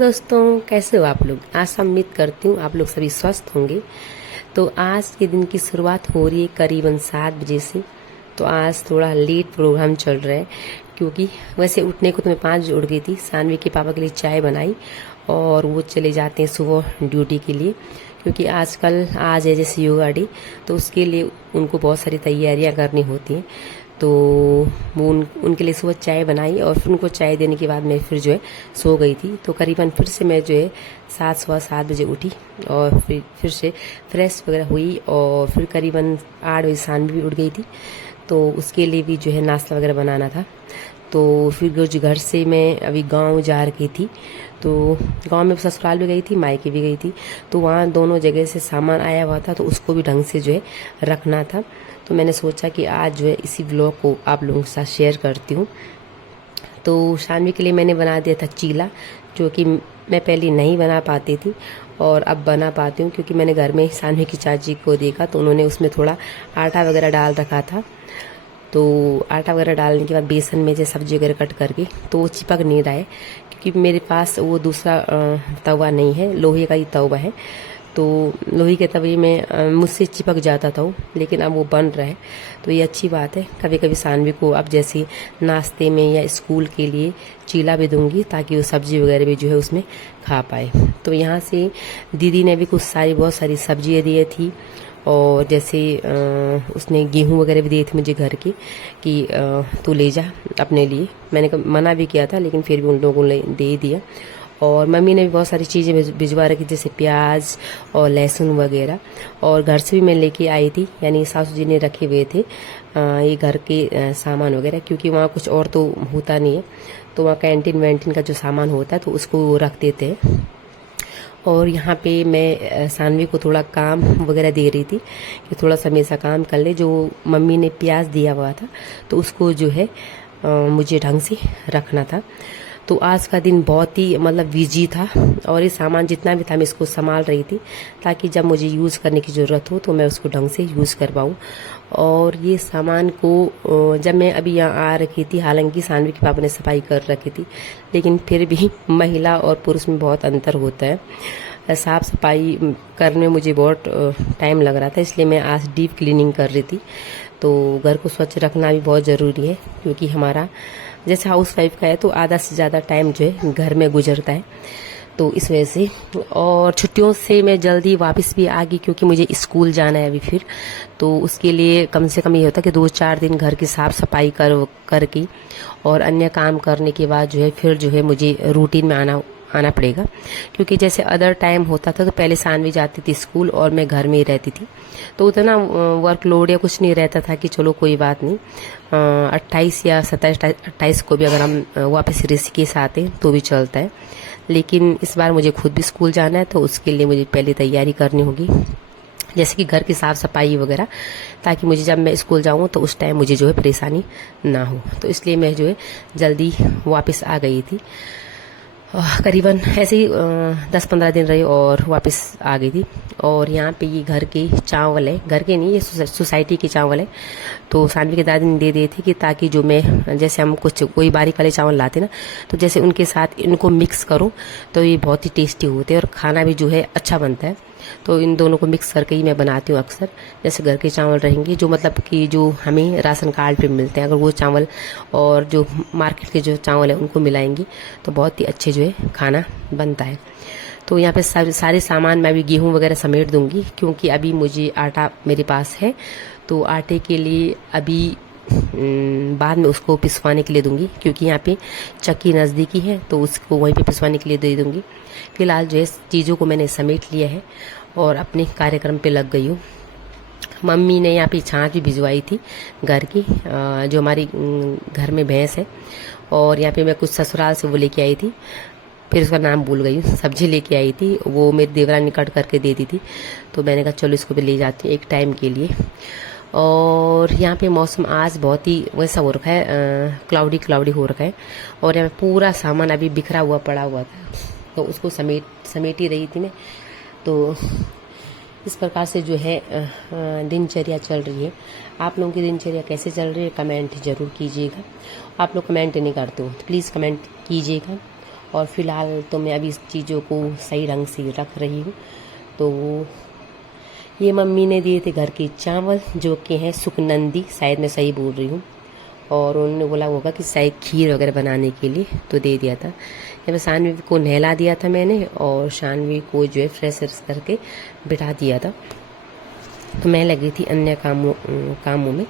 दोस्तों, कैसे हो आप लोग। आशा उम्मीद करती हूँ आप लोग सभी स्वस्थ होंगे। तो आज के दिन की शुरुआत हो रही है करीबन 7 बजे से। तो आज थोड़ा लेट प्रोग्राम चल रहा है क्योंकि वैसे उठने को तो मैं 5 बजे उठ गई थी। सानवी के पापा के लिए चाय बनाई और वो चले जाते हैं सुबह ड्यूटी के लिए, क्योंकि आज है जैसे योगा डे, तो उसके लिए उनको बहुत सारी तैयारियां करनी होती हैं। तो वो उनके लिए सुबह चाय बनाई और फिर उनको चाय देने के बाद मैं फिर जो है सो गई थी। तो करीबन फिर से मैं जो है सवा 7 बजे उठी और फिर से फ्रेश वगैरह हुई और फिर करीबन 8 बजे सानवी भी उठ गई थी। तो उसके लिए भी जो है नाश्ता वगैरह बनाना था। तो फिर जो घर से मैं अभी गांव जा रही थी, तो गांव में ससुराल भी गई थी, मायके भी गई थी। तो वहाँ दोनों जगह से सामान आया हुआ था, तो उसको भी ढंग से जो है रखना था। तो मैंने सोचा कि आज जो है इसी ब्लॉग को आप लोगों के साथ शेयर करती हूँ। तो शामी के लिए मैंने बना दिया था चीला, जो कि मैं पहले नहीं बना पाती थी और अब बना पाती हूँ, क्योंकि मैंने घर में सानवी की चाची को देखा तो उन्होंने उसमें थोड़ा आटा वगैरह डाल रखा था। तो आटा वगैरह डालने के बाद बेसन में जो सब्जी वगैरह कट करके तो वो चिपक नहीं रहा है, क्योंकि मेरे पास वो दूसरा तवा नहीं है, लोहे का ही तवा है। तो लोहे के तवे में मुझसे चिपक जाता था वो, लेकिन अब वो बन रहा है। तो ये अच्छी बात है। कभी कभी सानवी को अब जैसे नाश्ते में या स्कूल के लिए चीला भी दूंगी, ताकि वो सब्जी वगैरह भी जो है उसमें खा पाए। तो यहाँ से दीदी ने भी बहुत सारी सब्जियाँ दी थी, और जैसे उसने गेहूं वगैरह भी दिए थे मुझे घर की कि तू ले जा अपने लिए। मैंने मना भी किया था, लेकिन फिर भी उन लोगों ने दे दिया। और मम्मी ने भी बहुत सारी चीज़ें भिजवा रखी, जैसे प्याज और लहसुन वगैरह। और घर से भी मैं लेके आई थी, यानी सासू जी ने रखे हुए थे ये घर के सामान वगैरह, क्योंकि वहाँ कुछ और तो होता नहीं है। तो वहाँ कैंटीन वैंटीन का जो सामान होता है तो उसको रख देते हैं। और यहाँ पे मैं सानवी को थोड़ा काम वगैरह दे रही थी कि थोड़ा सा मेरा काम कर ले। जो मम्मी ने प्याज दिया हुआ था तो उसको जो है मुझे ढंग से रखना था। तो आज का दिन बहुत ही मतलब बिजी था, और ये सामान जितना भी था मैं इसको संभाल रही थी, ताकि जब मुझे यूज़ करने की ज़रूरत हो तो मैं उसको ढंग से यूज़ कर पाऊँ। और ये सामान को जब मैं अभी यहाँ आ रखी थी, हालांकि सानवी के पापा ने सफाई कर रखी थी, लेकिन फिर भी महिला और पुरुष में बहुत अंतर होता है। साफ सफाई करने में मुझे बहुत टाइम लग रहा था, इसलिए मैं आज डीप क्लीनिंग कर रही थी। तो घर को स्वच्छ रखना भी बहुत ज़रूरी है, क्योंकि हमारा जैसे हाउस वाइफ का है तो आधा से ज़्यादा टाइम जो है घर में गुजरता है। तो इस वजह से, और छुट्टियों से मैं जल्दी वापस भी आ गई, क्योंकि मुझे स्कूल जाना है अभी फिर। तो उसके लिए कम से कम ये होता है कि 2-4 दिन घर की साफ सफाई करके और अन्य काम करने के बाद जो है फिर जो है मुझे रूटीन में आना पड़ेगा। क्योंकि जैसे अदर टाइम होता था तो पहले सानवी जाती थी स्कूल और मैं घर में ही रहती थी, तो उतना वर्कलोड या कुछ नहीं रहता था कि चलो कोई बात नहीं, 28 या 27-28 को भी अगर हम वापस ऋषिकेश आते तो भी चलता है। लेकिन इस बार मुझे खुद भी स्कूल जाना है, तो उसके लिए मुझे पहले तैयारी करनी होगी, जैसे कि घर की साफ सफाई वगैरह, ताकि मुझे जब मैं स्कूल जाऊँ तो उस टाइम मुझे जो है परेशानी ना हो। तो इसलिए मैं जो है जल्दी वापस आ गई थी। करीबन ऐसे ही 10-15 दिन रही और वापस आ गई थी। और यहाँ पे ये घर के चावल है, घर के नहीं, ये सोसाइटी के चावल है। तो सानवी के दादी ने दे दिए थे कि ताकि जो मैं जैसे हम कोई बारीक वाले चावल लाते ना, तो जैसे उनके साथ इनको मिक्स करूँ तो ये बहुत ही टेस्टी होते हैं और खाना भी जो है अच्छा बनता है। तो इन दोनों को मिक्स करके ही मैं बनाती हूँ अक्सर। जैसे घर के चावल रहेंगे जो मतलब कि जो हमें राशन कार्ड पे मिलते हैं, अगर वो चावल और जो मार्केट के जो चावल है उनको मिलाएंगे तो बहुत ही अच्छे जो है खाना बनता है। तो यहाँ पे सारे सामान मैं अभी गेहूँ वगैरह समेट दूंगी, क्योंकि अभी मुझे आटा मेरे पास है। तो आटे के लिए अभी बाद में उसको पिसवाने के लिए दूंगी, क्योंकि यहाँ पे चक्की नज़दीकी है तो उसको वहीं पे पिसवाने के लिए दे दूंगी। फिलहाल जो है चीज़ों को मैंने समेट लिया है और अपने कार्यक्रम पे लग गई हूँ। मम्मी ने यहाँ पे छाछ भी भिजवाई थी घर की, जो हमारी घर में भैंस है, और यहाँ पे मैं कुछ ससुराल से वो लेके आई थी, फिर उसका नाम भूल गई। सब्जी लेके आई थी, वो मेरी देवरानी कट करके दे दी थी, तो मैंने कहा चलो इसको भी ले जाती हूँ एक टाइम के लिए। और यहाँ पे मौसम आज बहुत ही वैसा हो रखा है, क्लाउडी हो रखा है। और यहाँ पूरा सामान अभी बिखरा हुआ पड़ा हुआ था, तो उसको समेट ही रही थी मैं। तो इस प्रकार से जो है दिनचर्या चल रही है। आप लोगों की दिनचर्या कैसे चल रही है कमेंट जरूर कीजिएगा। आप लोग कमेंट नहीं करते हो तो प्लीज़ कमेंट कीजिएगा। और फिलहाल तो मैं अभी इस चीज़ों को सही ढंग से रख रही हूँ। तो ये मम्मी ने दिए थे घर के चावल, जो कि हैं सुकनंदी, शायद मैं सही बोल रही हूँ, और उन्होंने बोला होगा कि शायद खीर वगैरह बनाने के लिए, तो दे दिया था। जब शानवी को नहला दिया था मैंने, और शानवी को जो है फ्रेश करके बिठा दिया था, तो मैं लगी थी अन्य कामों में।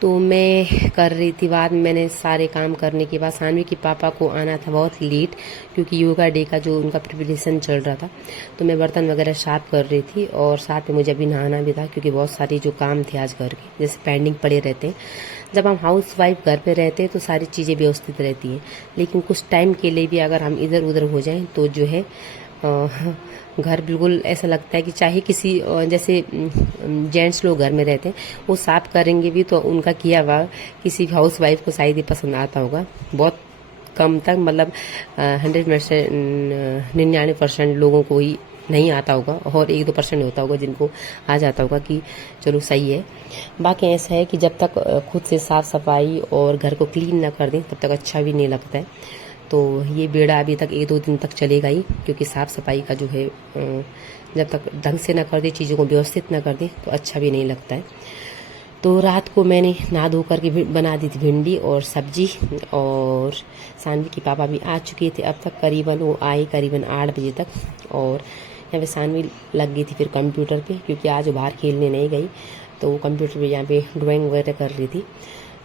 तो मैं कर रही थी, बाद में मैंने सारे काम करने के बाद शानवी के पापा को आना था बहुत लेट, क्योंकि योगा डे का जो उनका प्रिपरेशन चल रहा था। तो मैं बर्तन वगैरह साफ कर रही थी, और साथ में मुझे अभी नहाना भी था, क्योंकि बहुत सारे जो काम थे आज घर के, जैसे पेंडिंग पड़े रहते हैं। जब हम हाउस वाइफ घर पे रहते हैं तो सारी चीज़ें व्यवस्थित रहती हैं, लेकिन कुछ टाइम के लिए भी अगर हम इधर उधर हो जाएं तो जो है घर बिल्कुल ऐसा लगता है कि चाहे किसी जैसे जेंट्स लोग घर में रहते हैं, वो साफ करेंगे भी तो उनका किया हुआ किसी हाउस वाइफ को शायद ही पसंद आता होगा। बहुत कम तक, मतलब 99% लोगों को ही नहीं आता होगा, और 1-2% होता होगा जिनको आ जाता होगा कि चलो सही है। बाकी ऐसा है कि जब तक खुद से साफ सफाई और घर को क्लीन ना कर दें तब तक अच्छा भी नहीं लगता है। तो ये बेड़ा अभी तक 1-2 दिन तक चलेगा ही, क्योंकि साफ सफाई का जो है जब तक ढंग से ना कर दे, चीज़ों को व्यवस्थित ना कर दे, तो अच्छा भी नहीं लगता है। तो रात को मैंने नहा धो करके बना दी थी भिंडी और सब्जी, और शानवी के पापा भी आ चुके थे अब तक। करीबन वो आए करीबन 8 बजे तक, और यहाँ पे शानवी लग गई थी फिर कंप्यूटर पे, क्योंकि आज वो बाहर खेलने नहीं गई, तो वो कंप्यूटर पे यहाँ पे ड्राइंग वगैरह कर रही थी।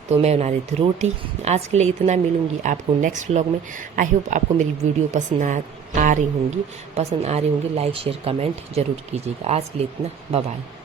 तो मैं बना रही थी रोटी। आज के लिए इतना, मिलूंगी आपको नेक्स्ट व्लॉग में। आई होप आपको मेरी वीडियो पसंद आ रही होंगी, लाइक शेयर कमेंट जरूर कीजिएगा। आज के लिए इतना, बाय बाय।